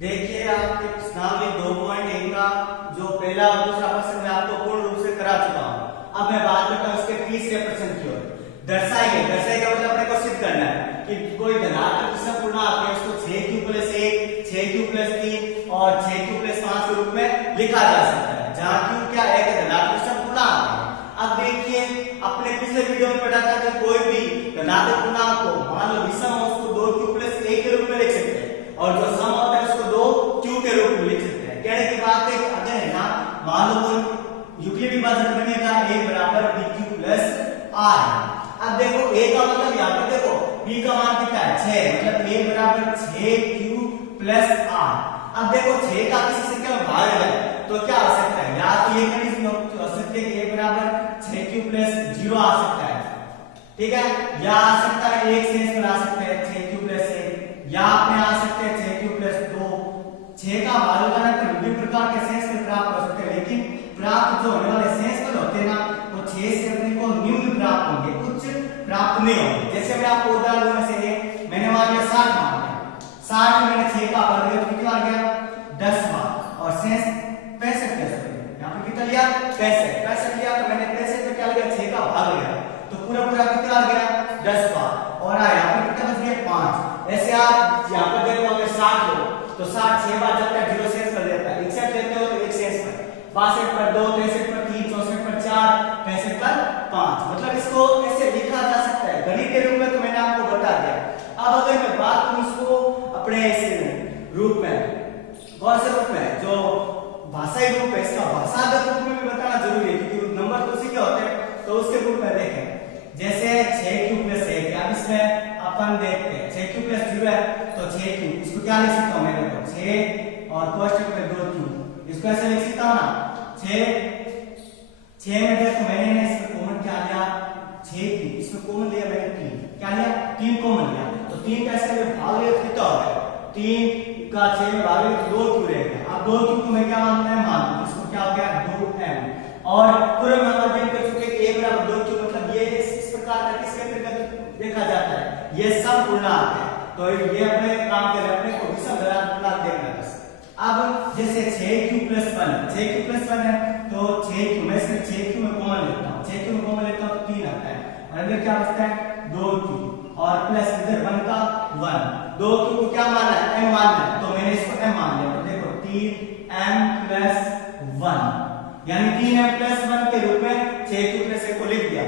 देखिए आपके नाम में 2.1 का जो पहला और दूसरा प्रश्न मैं आपको पूर्ण रूप से करा चुका हूं। अब मैं बात करता हूं इसके तीसरे प्रश्न की ओर। दर्शाइए, दर्शाइए का मतलब अपने को सिद्ध करना है कि कोई धनात्मक विषम पूर्णांक है उसको 6q + 1, 6q + 3 और 6q + 5 के रूप में लिखा जा सकता है, जहां q क्या है, धनात्मक विषम पूर्णांक है। अब देखिए अपने पिछले वीडियो में पढ़ा था कि कोई भी धनात्मक पूर्णांक को मान लो विषम हो उसको 2q + 1 के रूप में लिख सकते हैं और जो सम होता है उसको 2q के रूप में लिख सकते हैं। कहने की बात है अगर है ना मान लो यूक्लिडी विभाजन बनेगा a बराबर bq + r है। अब देखो a का मतलब यहां पर देखो b का मान कितना है 6, मतलब a बराबर 6q + r। अब देखो 6 का किसी संख्या में भाग है तो क्या हो सकता है, या तो ये कंडीशन हो सकती है कि a बराबर 6q + 0 आ सकता है, ठीक है, या आ सकता है एक शेष पर आ सकते हैं 6q + 1, या अपने आ सकते हैं 6q + 2। 6 का भाग लगाना तो विभिन्न प्रकार के शेष पर प्राप्त हो सकते हैं, लेकिन प्राप्त जो होने वाले शेष पर होते हैं ना वो 6 से अपने को न्यून प्राप्त होंगे, उच्च प्राप्त नहीं होंगे। जैसे मैं आपको उदाहरण दूं, से मैंने मान लिया 60 मान लिया, 60 में मैंने 6 का भाग लिया तो कितना आ गया 10 बार और शेष 65 ले सकते हैं। यहां पर कितना लिया 65 लिया तो मैंने 65 में क्या लिया 6 का भाग लिया तो पूरा पूरा कितना आ गया 10 बार और आया यहां पर कितना बच गया 5। ऐसे आप यहां पर देखो अगर 60 हो तो 60 6 बार जाता है 0 शेष कर देता है, 61 लेते हो तो एक शेष पर, 62 पर 2, 63 पर 3, 64 पर 4, 65 पर 5। मतलब इसको कैसे लिखा जा सकता है गणित के रूप में तो मैंने आपको बता दिया। अब अगर मैं बात करूं इसको अपने इस रूप में, कौन से रूप में, जो भाषाई रूप है इसका भाषागत रूप में भी बताना जरूरी है क्योंकि नंबर तो उसी के होते हैं। तो उसके रूप में देखें जैसे 6q + 1, अब इसमें अपन देखते हैं 6q + 0 है तो 6q, इसको क्या लिख सकता हूं मैं, देखो 6 और कोष्ठक में 2q, इसको ऐसे लिख सकता हूं ना 6 में देखो मैंने इसमें कॉमन क्या लिया 6q, इसमें कॉमन लिया मैंने 3, क्या लिया 3 कॉमन लिया तो 3 कैसे में भाग लिया कितना हो गया 3 का 6 में भाग लिया तो 2q रहेगा। अब 2q को मैं क्या मानता है मान, इसको क्या हो गया 2m और पूरे माध्यम कर चुके a बराबर 2q, मतलब ये इस प्रकार का किसके अंतर्गत देखा जाता है, ये सम पूर्णांक है। तो ये अपने काम के अपने को विषम धनात्मक पूर्णांक देखना बस। अब जैसे 6q + 1, 6q + 1 है तो 6q मैं सिर्फ 6q में कॉमन लेता हूं, 6q में कॉमन लेता हूं तो 3 आता है और अंदर क्या बचता है 2q और प्लस इधर 1 का 1, 2q को क्या मानना है m मानना है तो मैंने इसको m मान लिया। तो देखो 3m + 1 यानी 3m + 1 के रूप में 6q + 1 को लिख दिया।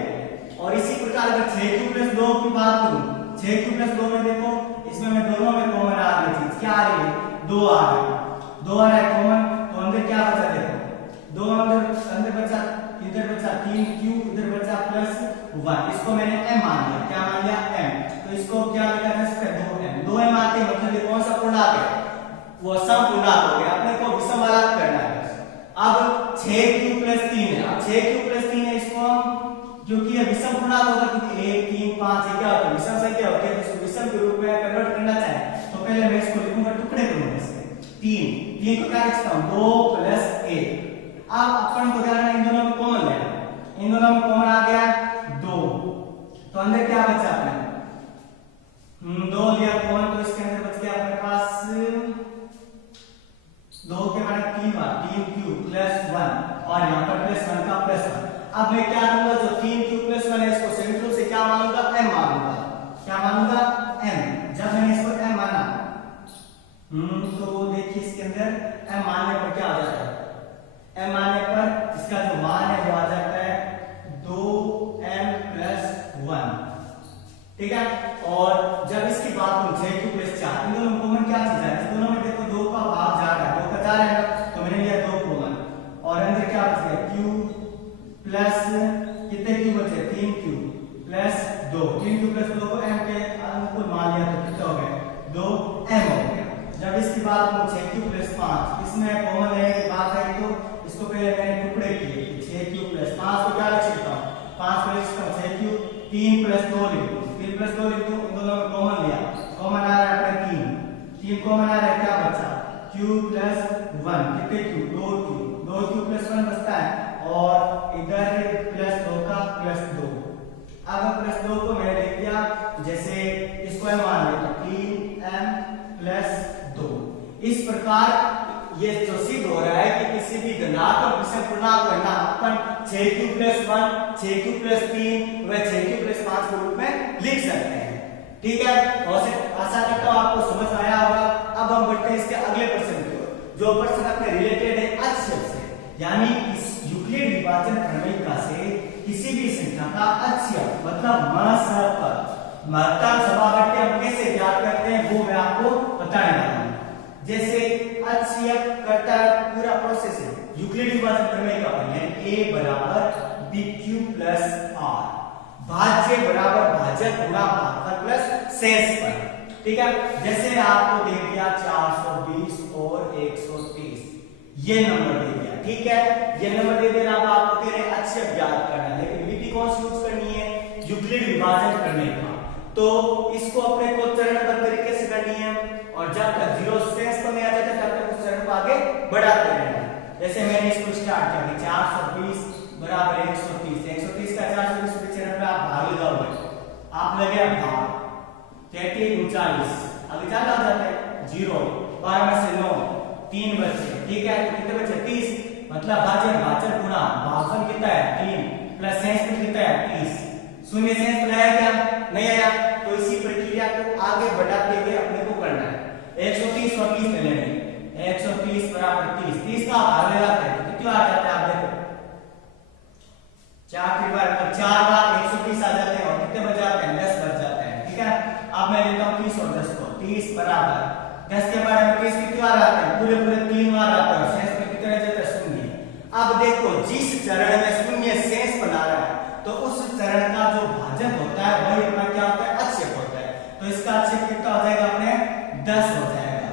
और इसी प्रकार अगर 6q + 2 की बात करूं, 6q + 2 में देखो इसमें मैं दोनों में कॉमन आ रही चीज क्या आ रही है 2 आ रही है, 2 आ रहा है कॉमन तो अंदर क्या बचा देखो 2 अंदर बचा, इधर बचा 3q, इधर बचा +1, इसको मैंने m मान लिया, क्या मान लिया m, तो इसको क्या लिखा जा सकता है 2m, 2m आते हैं मतलब ये कौन सा पूर्णांक है वो सम पूर्णांक हो गया, अपने को विषम वाला करना है। अब 6q + 3 है, अब 6q + 3 है इसको हम क्योंकि ये विषम पूर्णांक होगा क्योंकि 1 3 5 ये क्या होता है विषम संख्या होती है तो इसको विषम के रूप में कन्वर्ट करना चाहे तो पहले मैं इसको लिखूंगा टुकड़े करूंगा इसके 3 को क्या लिखता हूं 2 + 1। अब अपन को क्या करना है इन दोनों में कॉमन लेना, इन दोनों में कॉमन आ गया 2 तो अंदर क्या बचा अपने 2 लिया कॉमन तो इसके अंदर बच गया अपने पास 2 के बाद 3 बार 3q + 1 और यहां पर +1 का +1। अब मैं क्या करूंगा जो 3q + 1 है इसको सेंट्रल से क्या मानूंगा m मानूंगा, क्या मानूंगा m। जब मैंने इसको m माना तो देखिए इसके अंदर m मानने पर क्या हो जाता है, m मानने पर इसका जो मान है वो आ जाता है 2m + 1, ठीक है। और जब इसकी बात करूं 6q + 4, इन दोनों में कॉमन क्या चीज है, इस दोनों में देखो 2 का भाग जा रहा है, 2 का जा रहा है तो मैंने लिया 2 कॉमन और अंदर क्या बच गया q प्लस कितने q बचे 3q + 2, 3q + 2 को m के अनुकूल मान लिया तो कितना हो गया 2m हो गया। जब इसकी बात करूं 6q + 5, इसमें कॉमन लेने की बात है तो इसको पहले मैंने टुकड़े किए 6q + 5 को क्या लिख सकता हूं 5 को लिख सकता हूं 6q, 3 + 2 लिख दूं, 3 + 2 लिख दूं, इन दोनों में कॉमन लिया, कॉमन आ रहा है अपने 3 कॉमन आ रहा है क्या बचा q + 1, कितने q 2q + 1 बचता है और इधर +2 का +2। अब +2 को मैंने लिख दिया जैसे इसको m मान लिया तो 3m + 2, इस प्रकार धनात्मक विषम पूर्णांक है ना अपन 6q + 1 6q + 3 व 6q + 5 के रूप में लिख सकते हैं। ठीक है, और आशा करता हूं आपको समझ आया होगा। अब हम बढ़ते हैं इसके अगले प्रश्न की ओर, जो प्रश्न अपने रिलेटेड है अक्षर से, यानी इस यूक्लिड विभाजन प्रमेय से किसी भी संख्या का अक्षर मतलब महत्तम समावर्ती हम कैसे ज्ञात करते हैं वो मैं आपको बताने वाला हूं। जैसे अक्षर करता पूरा प्रोसेस है यूक्लिड विभाजन प्रमेय का यानी a बराबर bq + r, भाज्य बराबर भाजक गुणा भागफल प्लस शेष पर। ठीक है, जैसे आपको दे दिया 420 और 130 ये नंबर दे दिया। ठीक है, ये नंबर दे दिया, अब आपको दे रहे अक्षर ज्ञात करना है, लेकिन विधि कौन सी यूज करनी है? यूक्लिड विभाजन करने का। तो इसको अपने को चरणबद्ध तरीके से करनी है और जब तक 0 शेष पर नहीं आ जाता तब तक उस चरण को आगे बढ़ाते रहना है। जैसे मैंने इसको स्टार्ट किया 420 बराबर 130, 130 का 420 के चरण पे आप भाग लगाओगे, आप लगे भाग 33 39, आगे ज्यादा हो जाते हैं 0 12 में से 9 3 बचे। ठीक है, तो कितने बचे? 30, मतलब भाजक गुणा भागफल कितना है 3 प्लस शेष कितना है 30, शून्य शेष तो आया क्या? नहीं आया, तो इसी प्रक्रिया को आगे बढ़ाते हुए अपने को करना है। 130 और 30 ले लेंगे, 130 बराबर 30, 30 का भाग लगाते हैं तो कितना आ जाता है? आप देखो 4 की बार 4 बार 130 आ जाते हैं और कितने बच जाते हैं? 10 बच जाते हैं। ठीक है, अब मैं लेता हूं 30 और 10 को, 30 बराबर 10 के बारे में 30 कितनी बार आते हैं? पूरे 3 बार आते हैं, शेष में कितने रह जाते हैं? शून्य। अब देखो जिस चरण में शून्य शेष बना रहा है तो उस चरण का जो भाजक होता है वही अपना क्या होता है? अक्षर होता है। तो इसका अक्षर कितना हो जाएगा? अपने 10 हो जाएगा।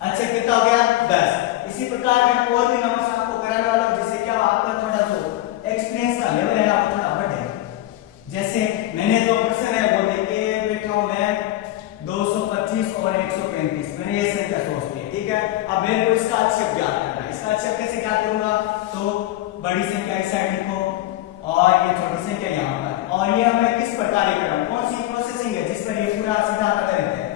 अक्षर कितना हो गया? 10। इसी प्रकार मैं और भी नंबर आपको कराने वाला हूं जिससे क्या आपका थोड़ा जो एक्सपीरियंस का लेवल है वो थोड़ा बढ़े। जैसे मैंने जो प्रश्न है वो लेके बैठा हूं मैं 225 और 135, मैंने ये संख्या सोच ली। ठीक है, अब मेरे को इसका अक्षर ज्ञात करना है। इसका अक्षर कैसे ज्ञात करूंगा? तो बड़ी संख्या इस साइड लिखो और ये छोटी संख्या यहाँ पर, और ये हमें किस प्रकार कर रहा हूं? कौन सी प्रोसेसिंग है जिस पर ये पूरा सीधा आता रहता है?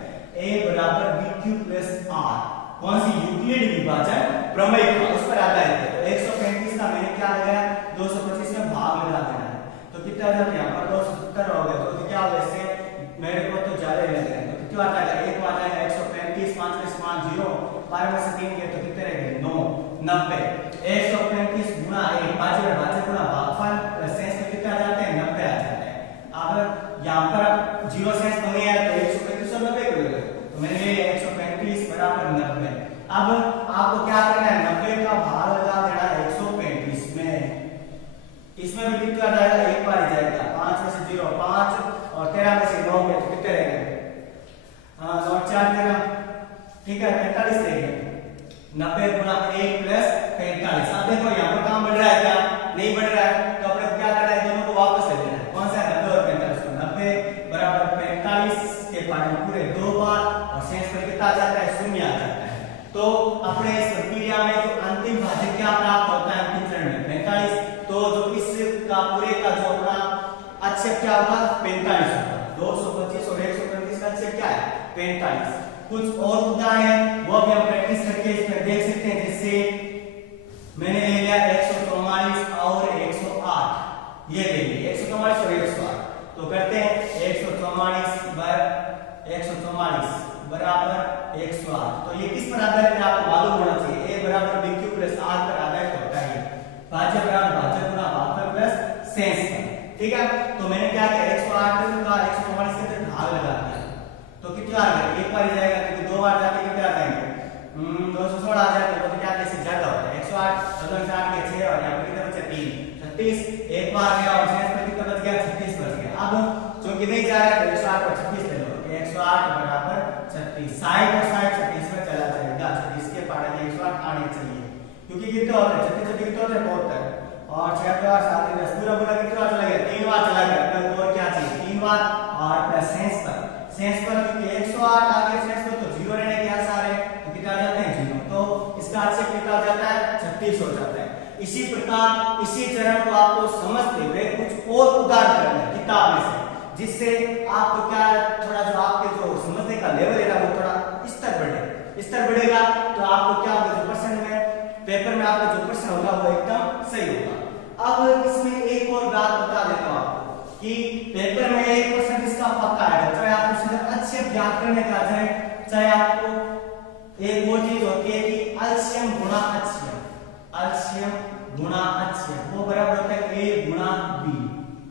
a बराबर bq + r, कौन सी? यूक्लिड विभाजन प्रमेय का, उस पर आता है। तो 135 का मैंने क्या लगाया? 225 में भाग लगा देना है, तो कितना आ जाता है? यहाँ पर 270 हो गया। तो क्या होगा? इससे मेरे को तो ज्यादा लग रहा है, तो कितना आता है? 1 आ जाएगा 135, 5 में से 5 0, 12 में से 3 गए तो कितने रह गए? 9 90। 135 गुणा 1 भाजक गुणा भागफल प्लस शेष में कितना आ जाते हैं? 90 आ जाते हैं। अब यहाँ पर 0 शेष तो नहीं आया तो 135 और 90 कर लो, तो मैंने ले 135 बराबर 90। अब आपको क्या करना है? 90 का भाग लगा देना है 135 में, इसमें भी कितना आ जाएगा? एक बार ही जाएगा, 5 में से 0 5 और 13 में से 9 गए तो कितने रह गए? 9 4 13। ठीक है, 45 रह गए। 90 गुणा 1 प्लस 45। अब देखो यहाँ पर काम बढ़ रहा है क्या? नहीं बढ़ रहा है, तो अपने क्या करना है? दोनों को वापस ले लेना है। कौन सा? 90 और 45 को। 90 बराबर 45 के पानी पूरे 2 बार और शेष पर कितना आ जाता है? शून्य आ जाता है। तो अपने इस प्रक्रिया में जो अंतिम भाजक क्या प्राप्त होता है अंतिम चरण में? 45। तो जो इसका पूरे का जो अपना अक्षर क्या होगा? 45 होगा। 225 और 135 का अक्षर क्या है? 45। कुछ और उदाहरण है वो भी हम प्रैक्टिस करके इसमें देख सकते हैं। जैसे मैंने ले लिया 144 और 108, ये ले लिया 144 और 108, तो करते हैं 144 बराबर 108। तो ये किस पर आधारित है आपको मालूम होना चाहिए। a बराबर bq + r पर आधारित होता है। भाज्य बराबर भाजक गुणा भागफल प्लस शेष पर। ठीक है, तो मैंने क्या किया? 108 का 144 के अंदर भाग लगा दिया, तो कितना आ गया? एक बार ही जाएगा, क्योंकि 2 बार जाके कितने आ जाएंगे? 216 आ जाएंगे। तो क्या कैसे ज्यादा होता है? 108 7 के 6 और यहाँ पे कितना बचा? 3 36। एक बार गया और शेष में कितना बच गया? 36 बच गया। अब क्योंकि नहीं जा रहा है तो 108 और 36 ले लो, 108 बराबर 36, 60 और 60 36 में चला जाएगा। 36 के पार 108 आने चाहिए, क्योंकि कितना होता है? 36 कितना होता है? 72 और 6 और 7 10 पूरा कितना चला गया? 3 बार चला गया। प्लस और क्या चाहिए? 3 बार और प्लस शेष पर क्योंकि 108 आगे शेष पर तो 0 रहने के आसार है, तो कितना आ जाते हैं? 0। तो इसका अक्षर कितना हो जाता है? 36 हो जाता है। इसी प्रकार इसी चरण को आपको समझते हुए कुछ और उदाहरण करना है किताब में से, जिससे आपको क्या थोड़ा जो आपके जो समझने का लेवल है वो थोड़ा स्तर बढ़ेगा। तो आपको क्या होगा? जो प्रश्न में पेपर में आपका जो प्रश्न होगा वो एकदम सही होगा। अब इसमें एक और बात बता देता हूं आपको कि पेपर में 1% इसका पक्का आएगा, चाहे आप उसमें अच्छे व्याकरण में आ जाए, चाहे आपको एक वो चीज होती है कि अल्शियम गुणा अक्षयम, अल्शियम गुणा अक्षयम वो बराबर होता है a गुणा b।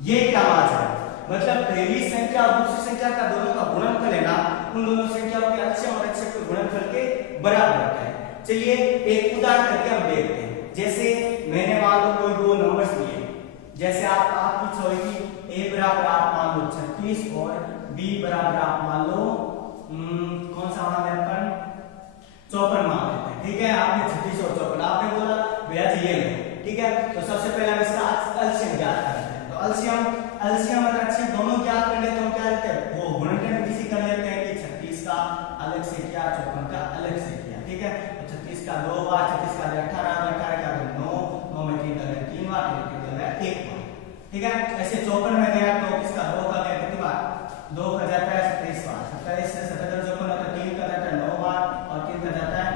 ये क्या बात है, मतलब पहली संख्या और दूसरी संख्या का दोनों का गुणनफल है ना, उन दोनों संख्याओं के अक्षय और अक्षय के गुणनफल के बराबर होता है। चलिए एक उदाहरण करके हम देखते हैं। जैसे मैंने मान लो कोई दो नंबर्स लिए, जैसे आपकी होगी a बराबर आप मान लो 36 और b बराबर आप मान लो कौन सा मान लें अपन 54 मान लेते हैं, ठीक है। आपने 36 और 54 आपने बोला भैया जी ये लो, ठीक है। तो सबसे पहले हम इसका अल्शियम ज्ञात करते हैं। तो अल्शियम और अक्षय दोनों ज्ञात कर लेते हैं, क्या लेते हैं वो गुणनखंड किसी कर लेते हैं कि 36 का अलग से किया, 54 का अलग से किया, ठीक है। तो 36 का 2 बार, 36 का 18, 18 का 9, 9 में 3 का 3 बार, 3 का 1 बार, ठीक है। ऐसे 54 में गया तो इसका 2 का गया कितनी बार, 2 का जाता है 27 बार, 27 से 77 54 होता है, 3 का जाता है 9 बार और 3 का जाता है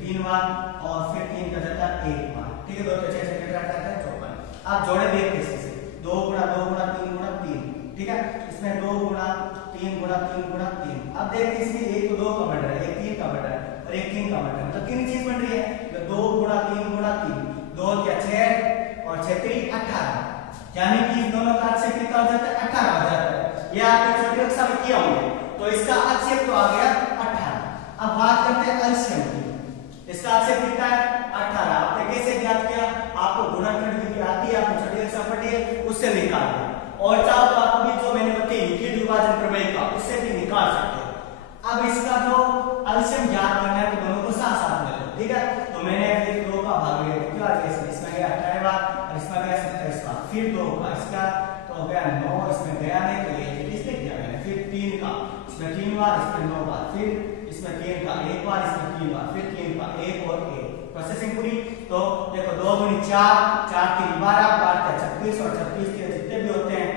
3 बार और फिर 3 का जाता है 1 बार, ठीक है। 2 के 6 से जाता है 54। आप जोड़े देखते हैं इससे 2 गुणा 2 गुणा 3 गुणा 3, ठीक है। इसमें 2 गुणा 3 गुणा 3 गुणा 3। अब देखते हैं इसमें एक तो 2 का बढ़ रहा है, एक 3 का बढ़ रहा है और एक 3 का बढ़ रहा है, मतलब तीन चीज बन रही है। तो 2 गुणा 3 गुणा 3, 2 क्या 6 और 6 3 18, यानी कि इन दोनों का अक्षय कितना हो जाता है 18 हो जाता है। ये आपने छोटी कक्षा में किया होंगे, तो इसका अक्षय तो आ गया 18। अब बात करते हैं अल्शियम की, इसका अक्षय कितना है 18। आपने कैसे ज्ञात किया, आपको गुणनखंड विधि आती है, आपने छोटी कक्षा पढ़ी है, उससे निकाल दिया। और चाहो तो आप अभी जो मैंने बताई यूक्लिड विभाजन प्रमेय का, उससे भी निकाल सकते हो। अब इसका जो अल्शियम ज्ञात करना है तो दोनों को साथ साथ ले लो, ठीक है। तो मैंने फिर 2 का भाग लिया, क्या इसमें गया 18 बार और इसमें गया 27 बार, फिर 2 का इसका तो हो गया 9, इसमें गया नहीं तो ये इसने किया मैंने, फिर 3 का इसमें 3 बार, इसमें 9 बार, फिर इसमें 3 का 1 बार, इसमें 3 बार, फिर 3 का 1 और 1 प्रोसेसिंग पूरी। तो देखो 2 गुनी 4, 4 3 12 बार 36 और 36 के जितने भी होते हैं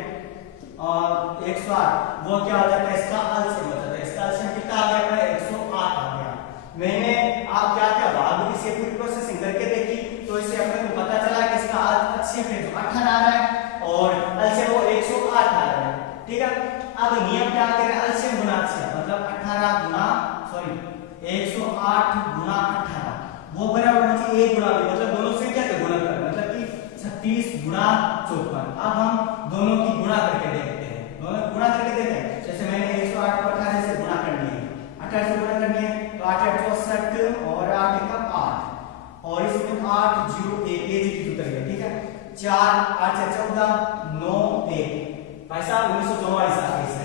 और 108 वो क्या हो जाता है इसका अल्शियम हो जाता है। इसका अल्शियम कितना आ गया है 108 आ गया। मैंने आप क्या क्या भाग इसे पूरी प्रोसेसिंग करके देखी तो इससे अपने को पता चला कि इसका अक्षय है जो 18 आ रहा है और अल्शियम वो 108 आ रहा है, ठीक है। अब नियम क्या कह रहे हैं, अल्शियम गुना अक्षय मतलब 18 गुना 108 गुना 18 वो बराबर होना चाहिए 1 गुना b, मतलब दोनों संख्या के गुणा कर, मतलब कि 36 गुना 54। अब हम दोनों की गुणा करके देखते हैं, दोनों गुणा करके देखते हैं। जैसे मैंने 108 को 18 से गुणा कर दिया, 18 से गुणा कर दिया तो 8 8 64 और 8 का 8 और इसमें 8 0 1 1 की उतर गया, ठीक है। 4 8 14 9 1 भाई साहब 1944 आ गया।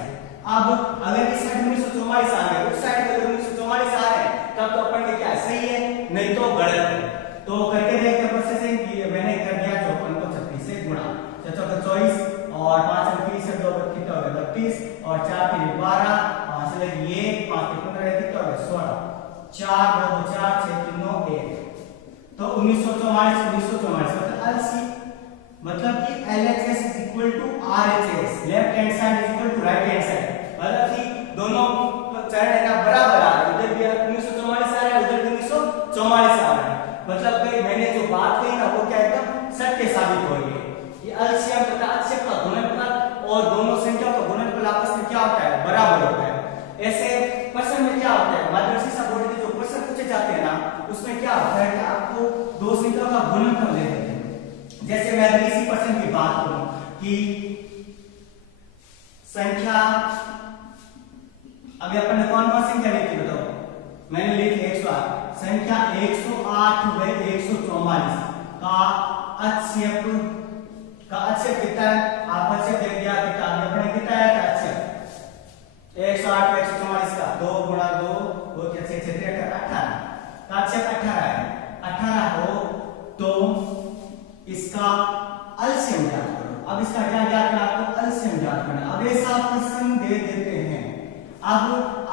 अब अगर इस साइड 1944 आ गया, उस साइड अगर 1944 आ रहा है तब तो अपन के क्या सही है, नहीं तो गलत है। तो करके देखते प्रोसेसिंग की मैंने कर दिया 54 को 36 से गुणा, 24 और 5 30 से 2 कितना हो गया 32 और 4 3 12 5 से ये 5 3 15 कितना हो गया 16, 4 2 4 6 3 9 1 तो 1944 मतलब LC मतलब कि LHS is equal to RHS, left hand side is equal to right hand side, मतलब कि दोनों चरण है ना बराबर आ रहे हैं, उधर भी 1944 आ रहा है उधर भी 1944 आ रहा है। मतलब कि मैंने जो बात कही ना वो क्या एकदम सत्य साबित हो गई। ये अल्शियम तथा अक्षय का गुणनफल और दोनों संख्याओं का गुणनफल आपस में क्या होता है बराबर होता है। ऐसे प्रश्न में क्या होता है मार्गदर्शी सा बोर्ड के जो प्रश्न पूछे जाते हैं ना उसमें क्या होता है कि आपको दो संख्याओं का गुणनफल दे देते हैं। जैसे मैं अगर इसी प्रश्न की बात करूं कि संख्या अभी अपन ने कौन कौन संख्या लिखी बताओ, मैंने लिखी 108, संख्या 108 व 144 का अक्षय कितना है, आप अक्षय देख दिया कितना अपने कितना है अक्षय 108 व 144 का 2 गुणा 2 वो कैसे 18 का अक्षय 18 है। 18 हो तो इसका अल्शियम ज्ञात करो। अब इसका क्या ज्ञात करना आपको अल्शियम ज्ञात करना। अब ऐसा प्रश्न दे देते हैं, अब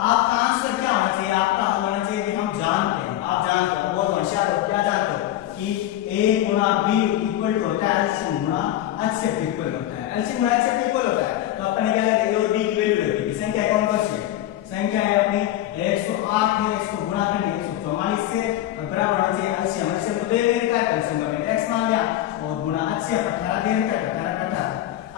आपका आंसर क्या होना चाहिए, आपका हल होना चाहिए कि हम जानते हैं, आप जानते हो बहुत होशियार हो, क्या जानते हो कि a गुना b इक्वल टू होता है अल्शियम गुना अक्षय इक्वल होता है, अल्शियम गुना अक्षय इक्वल होता है। तो अपन क्या करेंगे a और b की वैल्यू रखेंगे। संख्या कौन कौन सी है, संख्या है अपनी 108 है, इसको गुणा करेंगे 144 से बराबर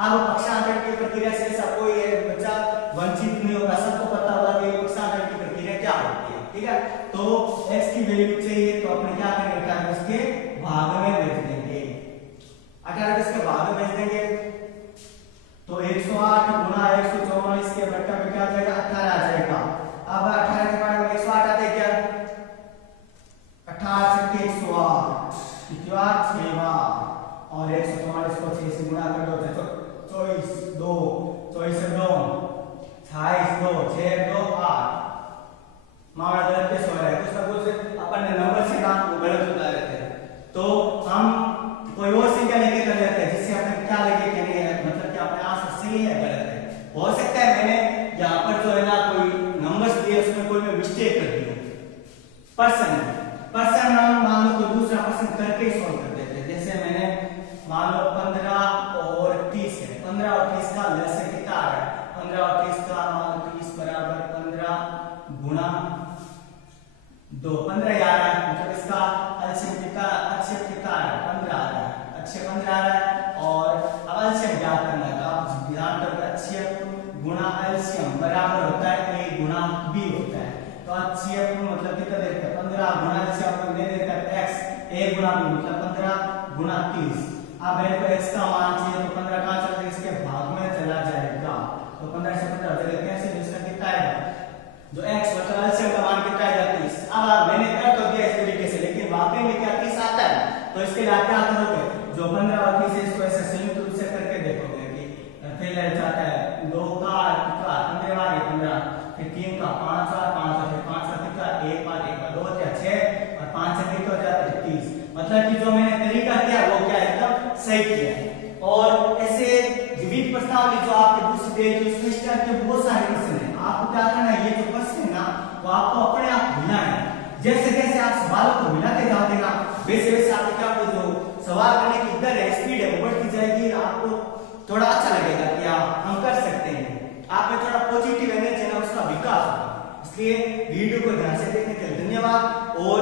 अब पक्षांतर की प्रक्रिया से ऐसा कोई बच्चा वंचित नहीं होगा, सबको पता होगा कि पक्षांतर की प्रक्रिया क्या होती है। ठीक है, तो x की वैल्यू चाहिए तो अपने क्या करेंगे, 18 इसके भाग में भेज देंगे, 18 इसके भाग में भेज देंगे तो 108 गुना 144 के बट्टा पे क्या आ जाएगा, 18 आ जाएगा। अब 18 के बाद 108 आते क्या, 18 से 108 कितनी बार, 6 बार, और 144 को 6 से गुणा कर दो तो 24 2 24 से 2 28 2 6 2 8 मामला गलत कैसे हो रहा है, कुछ ना कुछ अपन ने नंबर से काम को गलत बता रहते हैं, तो हम कोई और संख्या लेके कर लेते हैं जिससे अपने क्या लगे कि नहीं है, मतलब कि अपने आंसर सही है गलत है। हो सकता है मैंने यहाँ पर जो है ना कोई नंबर्स दिए उसमें कोई मैं मिस्टेक कर दी, पर्सन हम मान लो कोई दूसरा पर्सन करके सॉल्व कर देते हैं, जैसे मैंने मान लो 15 और 30 है, 15 और 30 का लसागु कितना आ रहा है, 15 और 30 का मान लो 30 बराबर 15 गुना 2, 15 आ रहा है, मतलब इसका एलसीएम कितना, अक्षर कितना आ रहा है, 15 आ रहा है, अक्षर 15 आ रहा है। और अब एलसीएम ज्ञात करना है, तो आप ध्यान रखो अक्षर गुना एलसीएम बराबर होता है a गुना b होता है, तो एलसीएम मतलब कितना देता है, 15 गुना एलसीएम अपन दे देता है x, a गुना b मतलब 15 गुना 30। अब मेरे को x का मान चाहिए तो 15 कहां चला जाएगा, इसके भाग में चला जाएगा, तो 15 से 15 चले कैसे, इसका कितना आएगा, जो x मतलब एलसीएम का मान कितना आएगा, 30। अब मैंने कर तो दिया इस तरीके से, लेकिन वाकई में क्या 30 आता है, तो इसके लिए आप क्या करोगे, जो 15 और 30 है इसको ऐसे संयुक्त रूप से करके देखोगे कि फिर जाता है 2 का कितना, 15 बार 15, फिर 3 का 5 बार 5, फिर 5 का कितना, 1 बार 1 बार 2 क्या 6 और 5 से कितना हो जाता है 30। मतलब कि जो मैंने तरीका किया वो क्या एकदम सही किया है। और ऐसे विविध प्रश्नावली जो आपके दूसरी पेज जो सेमेस्टर के बहुत सारे प्रश्न हैं, आपको क्या करना है, ये जो प्रश्न है ना वो आपको अपने आप भूलना है, जैसे जैसे आप सवालों को मिलाते जाओगे ना वैसे वैसे आपको क्या जो सवाल करने की दर है, स्पीड है वो बढ़ती जाएगी, आपको थोड़ा अच्छा लगेगा कि हम कर सकते हैं, आप में थोड़ा पॉजिटिव एनर्जी है ना उसका विकास होगा। इसलिए वीडियो को ध्यान से देखने के लिए धन्यवाद और